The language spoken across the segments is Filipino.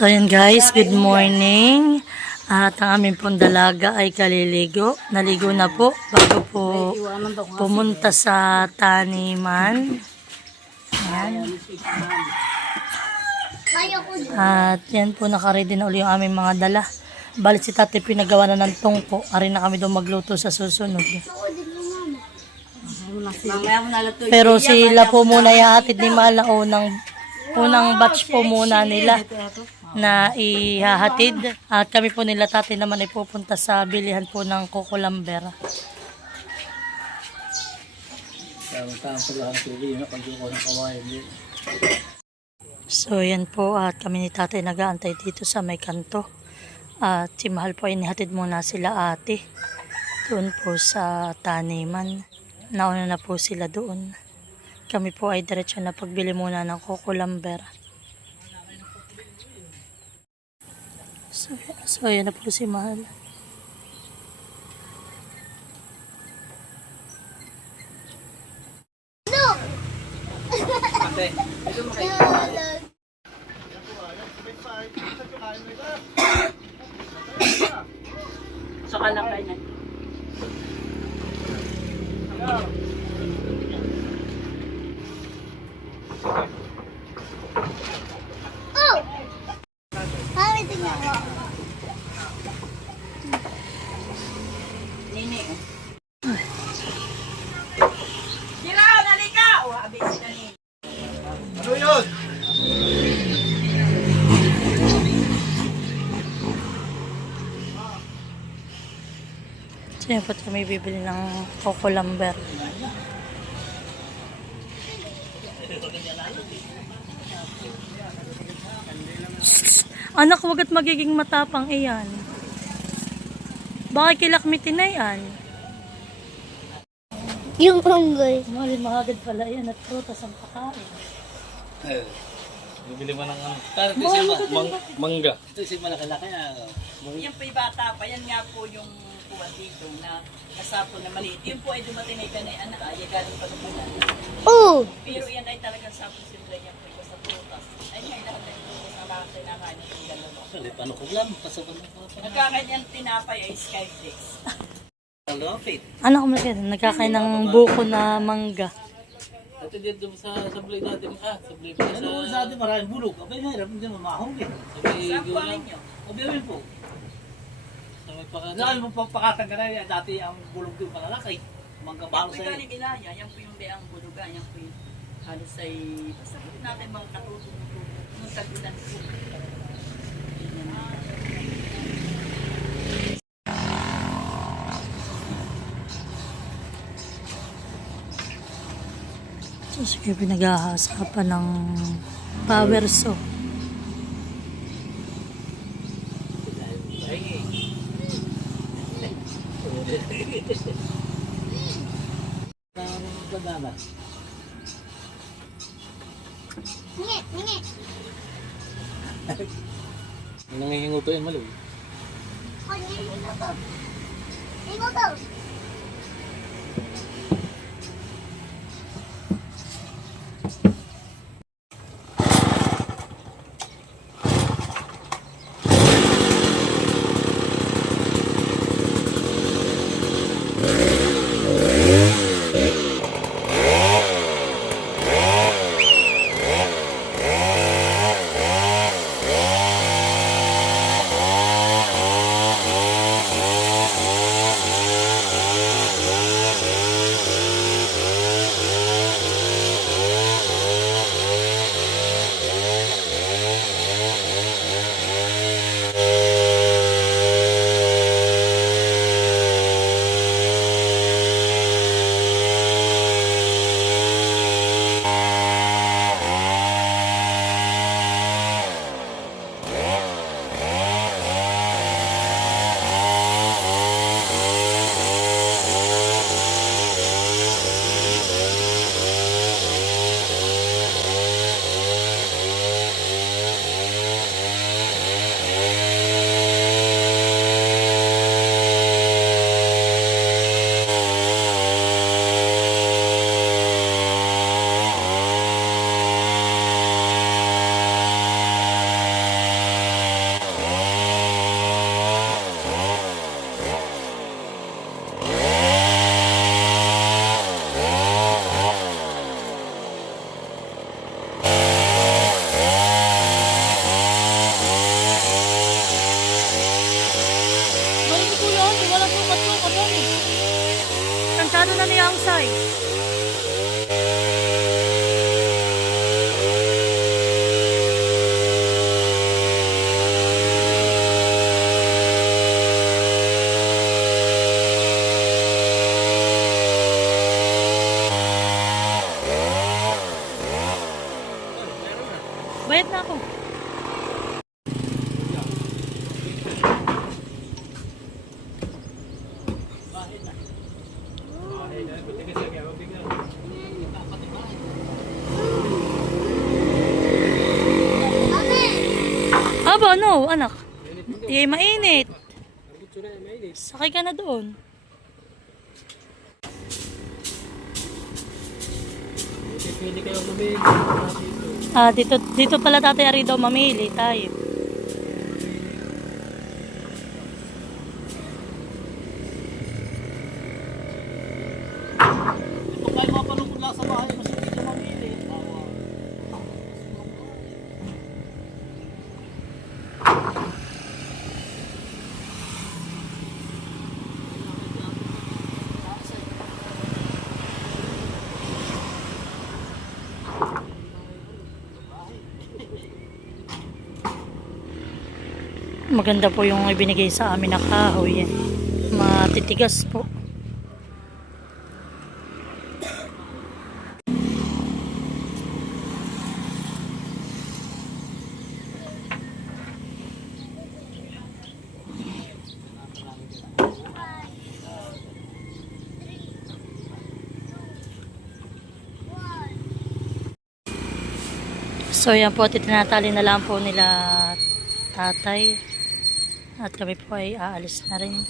So yan guys, good morning. At ang aming pong dalaga ay kaliligo. Naligo na po bago po pumunta sa taniman. Ayan. At yan po, nakaready na uli yung aming mga dala. Balit si Tate pinagawa na ng tungko. Ari na kami doon magluto sa susunod. Pero sila po muna ihahatid ni Mala unang batch po muna nila na ihahatid. At kami po nila Tate naman ay pupunta sa bilihan po ng Cocolambera. So yan po, at kami ni Tate nag-aantay dito sa may kanto. At si Mahal po ay nihatid muna sila ate doon po sa taniman. Nauna na po sila doon. Kami po ay diretso na pagbili muna ng Cocolambera. So yan na po si Mahal. Saka lang kayo. Oh! Kami tingnan mo. Nini. Siraw, nalika! O, abis na ni. Ano yun? So yan po kami bibili ng Cocolambera. Anak, wag at magiging matapang iyan. Baka kilakmitin na yan. Yung unggoy. Malin mahagad pala yan at prutas ang pakain. Bibili mo ng ano? Mangga. Ito si malaki-laki. Yan po yung bata pa. Yan nga po yung kuwan dito na kasapo na maliit. Yun po ay dumating na ikanay anak. Ay, galing pa ng bulan. Oh! Pero yan ay talagang sapo simula yan po yung sa prutas. Ay, nga, lahat ng prutas na lahat ay nakain yung dalawa. Paano ko lang? Pasaban mo pa. Nagkakain yan tinapay ay Skyflix. Love-it. Anak, nagkakain ng buko na mangga. Ito dito sa blade natin. Sa blade natin. Ano sa atin maraming bulog. Abay na, hindi mo mahuli. Saan po ang inyo? Abay po. Saan mo papakatanggalay? Dati ang bulog doon malalaki. Yan Mangga po balo yung sa'yo. galing ilaya. Yan po yung beang buluga. Yan po yung halos ay basta po natin mga katutulog. Yung tagulan po. So sige, pinag-aasapan ng power saw. Banana. Nge! Nge! Nangihingo to yun, malo. Oh, hingo to. Hingo to. wala sukat-sukat doon eh. Tansyado na niya ang size. Bayad na ako. Aba, no, anak. Di mainit. Sakay ka na doon. Pwede kayo mamili. Dito pala Tatay Ari daw mamili tayo. Kung kayo mapalungkot lang sa bahay, mas hindi ka mamili. Awa. Maganda po yung ibinigay sa amin na kahoy. Matitigas po. So yan po, tinatali na lang po nila tatay. At kami po ay aalis na rin.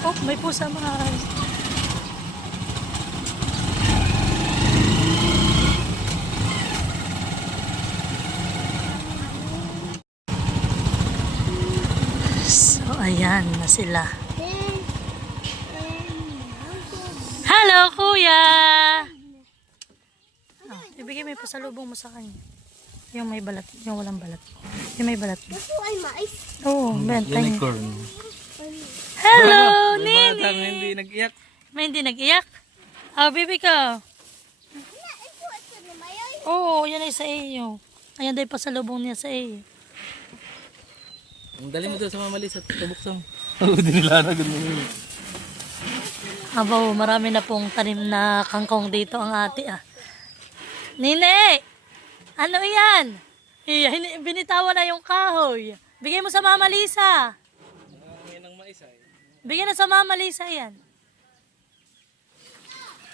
Oh, may pusa mahal. So, ayan na sila. Hello, kuya! Oh, ibigay mo yung pasalubong mo sa kanya. Yung may balat, yung walang balat. Yung may balat. Gusto ay mais. Oo, benta niya. Unicorn. Hello, Batang Nini! hindi nag-iyak. May hindi nag-iyak? Ah, baby ka. Ito na mayoy. Oo, yan ay sa iyo. Ayan daw yung pasalubong niya sa iyo. Ang dali mo doon sa mamalis at tabuksan. Oo, dinilanag. Aba, marami na pong tanim na kangkong dito ang ate ah. Nine! Ano yan? Binitawan na yung kahoy. Bigay mo sa Mama Lisa. Yan ang mais ay. Bigyan na sa Mama Lisa yan.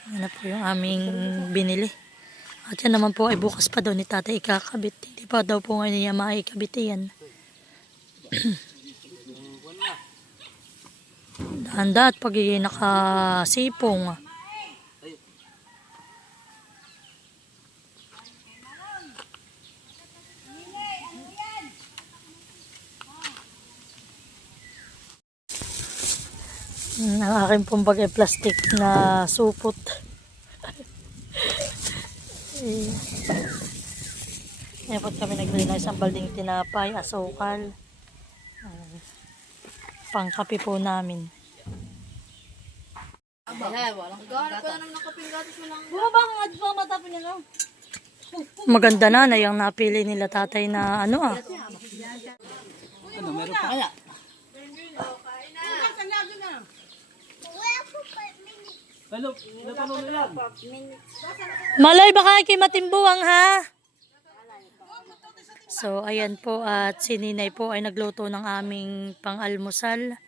Yan na po yung aming binili. At yan naman po ay bukas pa daw ni tatay ikakabit. Hindi pa daw po ngayon niya maikabit yan. Dahan-dahan at pagiging nakasipong. Ang aking pong bag ay plastic na supot. Ngayon po kami nagbili ng isang balding tinapay, asukal. Pangkape po namin. Maganda na yung napili nila tatay na ano ah. Ano, meron pa kaya? Hello, napanood nila. Malay baka kay matimbuwang ha. So ayan po at si Ninay po ay nagluto ng aming pang-almusal.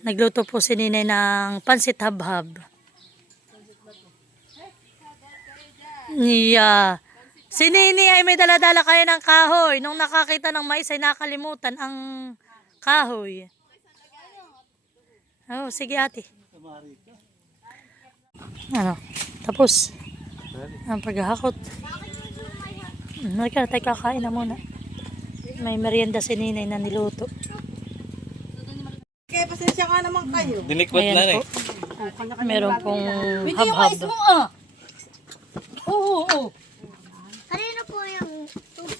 Nagluto po si Ninay ng pansit habhab. Yeah. Si Nini ay may dala-dala kayo ng kahoy. Nung nakakita ng mais ay nakalimutan ang kahoy. Oh, sige ate. Ano? Tapos. Ang paghahakot. Tayo kakain na muna. May merienda si Ninay na niluto. Kaya pasensya ka naman kayo. Dinikwat na Ayan eh. po. Meron pong Hindi yung habhab. ice mo ah. Oo. Kanina po yung tubig.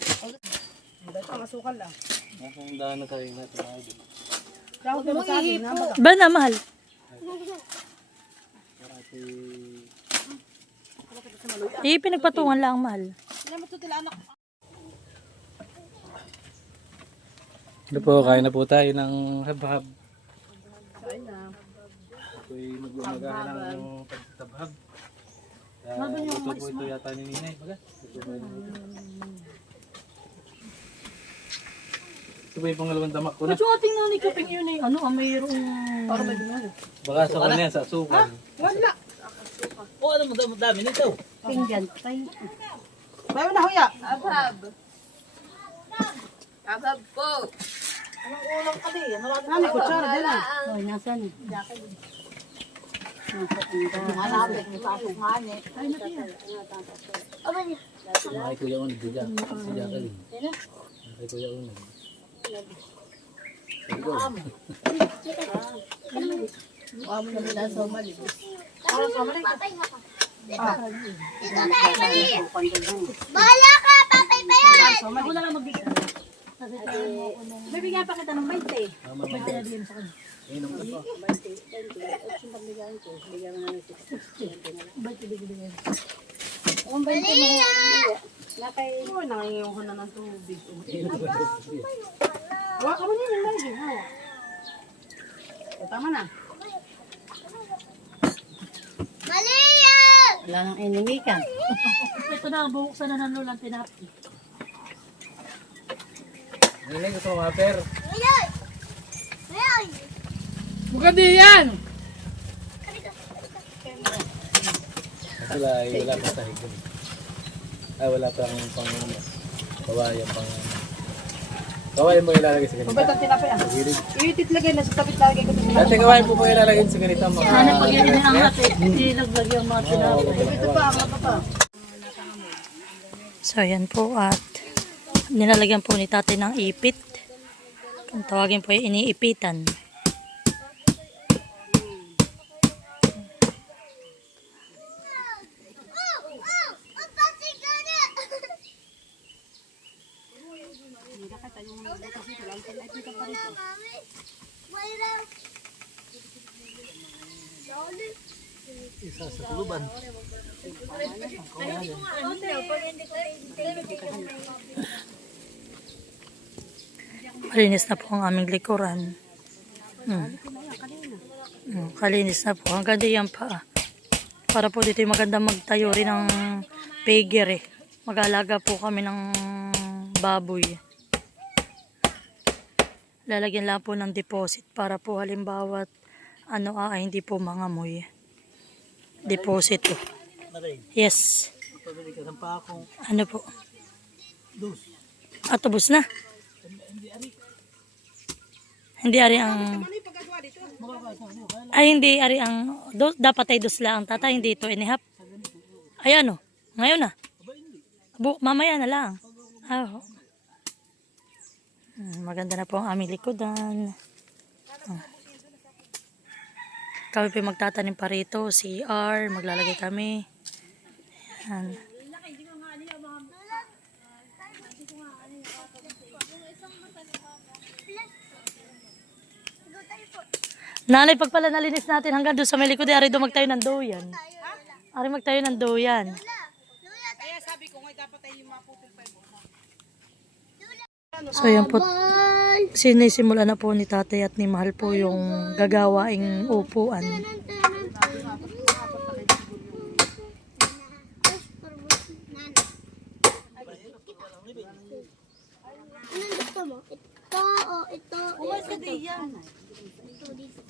Masukal lang. Ang daan na tayo na ito. Huwag mo ihipo. Ba na, mahal? Pinagpatungan lang, mahal. Ano po, kain na po tayo ng habhab. Kain na. Ako'y mag-umagahan ng pagtabhab. Ito po ito yata ni Ninay. Baga? Ito po yung ito po yung pangalawang tamak ko na. Ating na ni Kaping yun eh. Mayroong... Baka sa kanya sa asukal. Wala. O ano mo dami nito? Pinggan. Bayo na huya. Abab. Abab po. Anong ulang ka din? Ano ko tsara din ah. Ay, nasan? Hanapin ni Pasok Mane. Ay kuya ko nagdudya. Si Jacqueline. Ay kuya ko nagdudya. Amo na nila sa mali. Papay mo ka. Dito tayo, mali. Bahala ka, papay pa yan. Ako na lang magbigay. Bibigyan pa kita ng 20. Inom ka pa. Mali yan. Oo, nanginginom ko na ng tubig. Hawakan mo niya yung lagi. Tama na. Mali yan. Wala nang enemy ka. Ito na, bubuksan na ng lulang tinapi. Ninay gusto mo maper. Mali. Mali. Buka di yan! Sila ay wala pa sa higod. Ay wala pa ang kawayan pang kawayan mo ilalagay sa ganito. Pabait ang tinapi ah. Iitit lagay na sa tapit lagay ko sa Dati kawayan po ilalagay sa ganito mga. Ano pag yun ang hati, ilagbag yung mga tinapi. Ito pa, ang pa. So yan po at nilalagyan po ni tatay ng ipit. Kung tawagin po ay iniipitan. Ang pasigana. Mami, wala. Isa sa tuluban. Malinis na po ang aming likuran. Kalinis na po. Hanggang diyan pa. Para po dito maganda magtayo rin ng pigger eh. Mag-alaga po kami ng baboy. Lalagyan lang po ng deposit para po halimbawa hindi po mangamoy. Deposit po. Yes. Pabili ka ng pakong. Ano po? Dos. Tubos na. Hindi ari ang... Ay, hindi ari ang... dapat ay dos lang. Tata, hindi ito inihap. Ay, ano? Ngayon na. Mamaya na lang. Maganda na po ang aming likodan. Kami po magtatanim pa rito. CR. Maglalagay kami. Yan. Nanay, pag pala nalinis natin hanggang doon sa may likod, ari doon magtayo ng duyan. Ari magtayo ng duyan. Kaya sabi ko, dapat tayo yung mapupil pa yung So yan po, sinisimula na po ni tatay at ni Mahal po yung gagawaing upuan. Anong gusto mo? Ito o ito? Ito dito.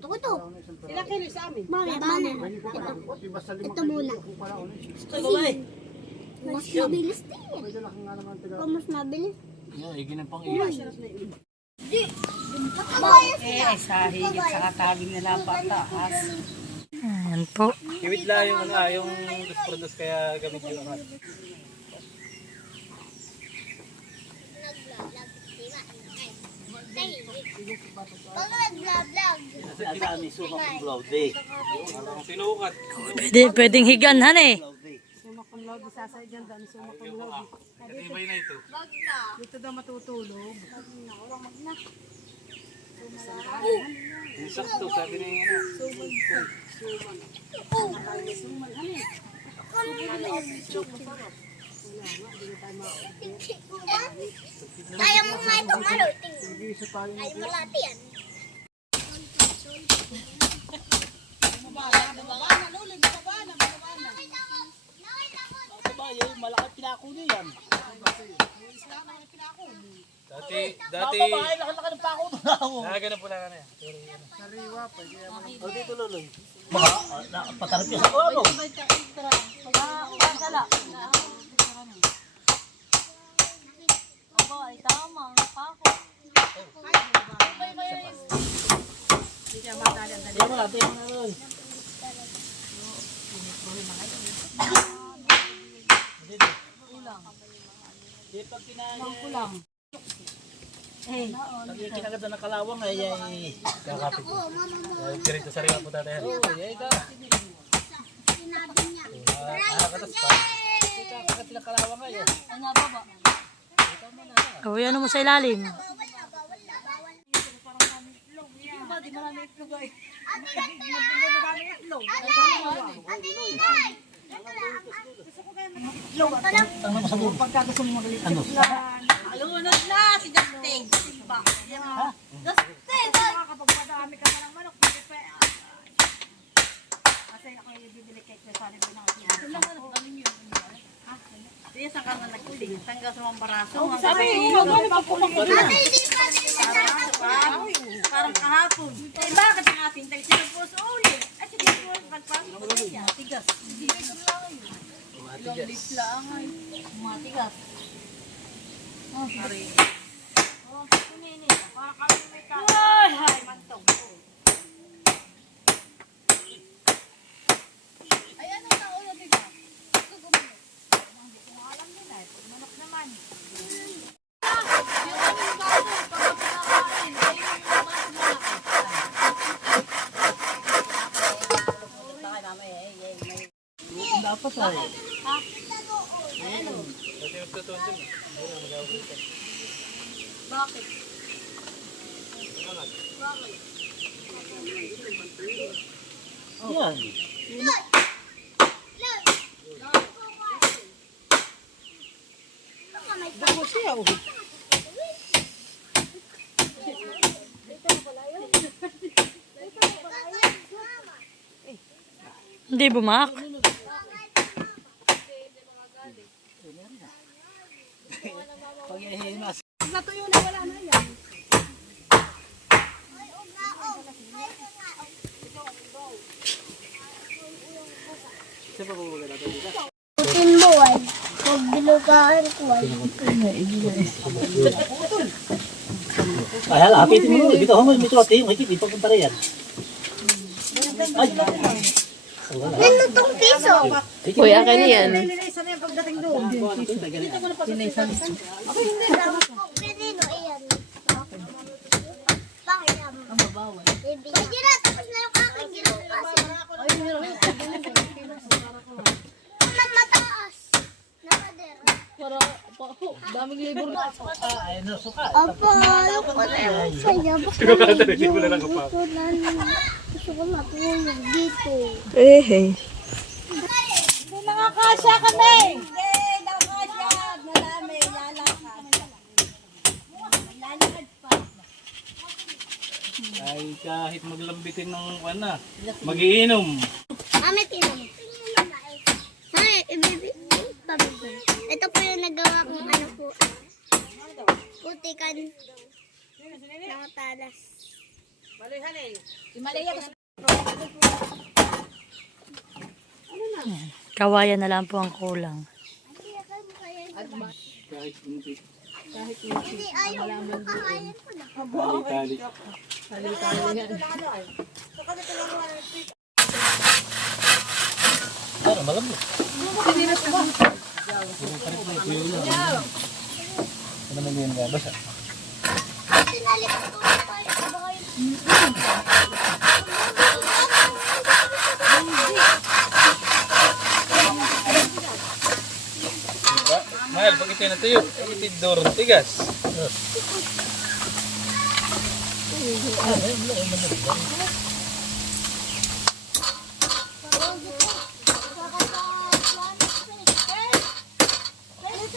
Ito. Ilang kilo sa amin? Mami, ito muna. Mas mabilis din. Mas mabilis. Igin ang pang iyo. Sa higit sa kataging nila pataas. Ayan po. Iwit lang yung ano, yung dos kaya gamit yung angat. Pag nag-vlog. Parang sinukat. Pwedeng higanhan eh. Katibay na ito. Dito daw matutulog. Yung sakto, sabi na yung ano. Kaya mo nga itong ano, kaya mo lahat yan. Dati, ganun po lang ano yan. Pag kinagad na kalawang ay Kakapit. Dirito sa rin po tatay. Sinabi niya. Nakakatas pa. Kakapit ng kalawang ay. O, ano mo sa ilalim? Alunod na si Justin. Simba. Justin! Nakakapagpadami ka na ng manok. Hindi pa. Kasi ako yung bibili cake sa sanin ko na kasi. Ito lang manok. Galing yun. Sige, saan ka na nagkuling? Tanggal sa mga baraso. Sabi, magkano pa kulang. Parang kahapon. Eh, bakit ang ating tagsinag po sa uli? At sige po, pagpapos niya. Tigas. Tigas lang yun. Ilang lit lang ay. Matigas. Oh, sorry. Oh, kunini. Para kami may tao. Ay, hay, mantong. Ay, anong naulo, diba? Hindi ko alam din eh. Manok naman. Yung aming baso, pag pinakain, ay yung baso malaki. Dapat ay. Dati magtutuan dun. Bakit? Yan. Dako siya. Hindi bumak. Pag yahimas. Natuyo na wala na yan. Saan pa bumagay natin dito? Putin mo ay. Pag binugaan ko ay. Ay, hala, hapitin mo. Bito mo, may sulat kayo. Makikip, ipagpunta rin yan. Ay, Nanutong piso. Uy, akin na yan. Nililisan na yung pagdating doon. Dito ko na pa sa piso. Pinino, iyan. Pakiyam. Ang mabawal. Hindi na, tapos na yung aking ginagasin. Ang mataas. Nakadera. Daming libur na. ay, no, suka. Opo, ayoko na yung saya. Siguro ka na hindi mo na lang kapag. Gusto ko matulog dito. Eh, Nakakasya kami! Hindi, nakakasya. Marami, lalakad. Lalakad pa. Ay, kahit maglambitin ng ano, magiinom. Mami, tinan mo. Ay, ito po yung nagawa kong ano po. Putikan ng talas. Kawayan na lang po ang kulang. Kahit hindi. Hindi, ayaw ko. Kakain ko na. Tali-tali. Parang malambot. Ano naman yun ba? Basta. Diba? Mahal, pag ito natuyo, itidor, tigas.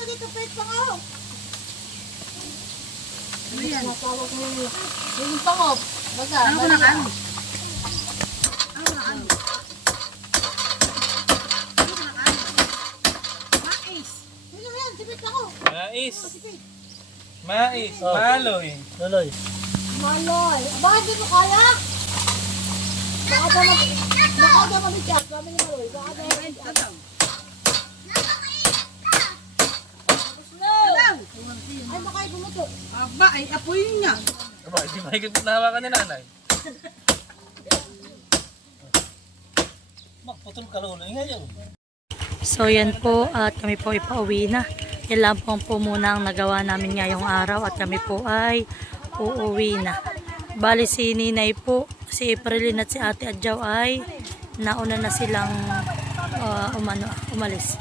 Dito, pwede pa ako. Yung pangop. Baga. Ano ko na kano? Mais. Mais. Maloy. Maloy. Maloy. Bakit di mo kaya? Baka daw mabigat. Sabi ni Maloy. Baka daw mabigat. Ay, baka bumuto. Aba, ay apoy niya. Aba, di mahigit na hawakan ni nanay. Makputol kaluloy nga yun. So yan po at kami po ipauwi na. Yan lang po muna ang nagawa namin ngayong araw at kami po ay uuwi na. Bali si Ninay po, si Aprilin at si Ate Adjaw ay nauna na silang umalis.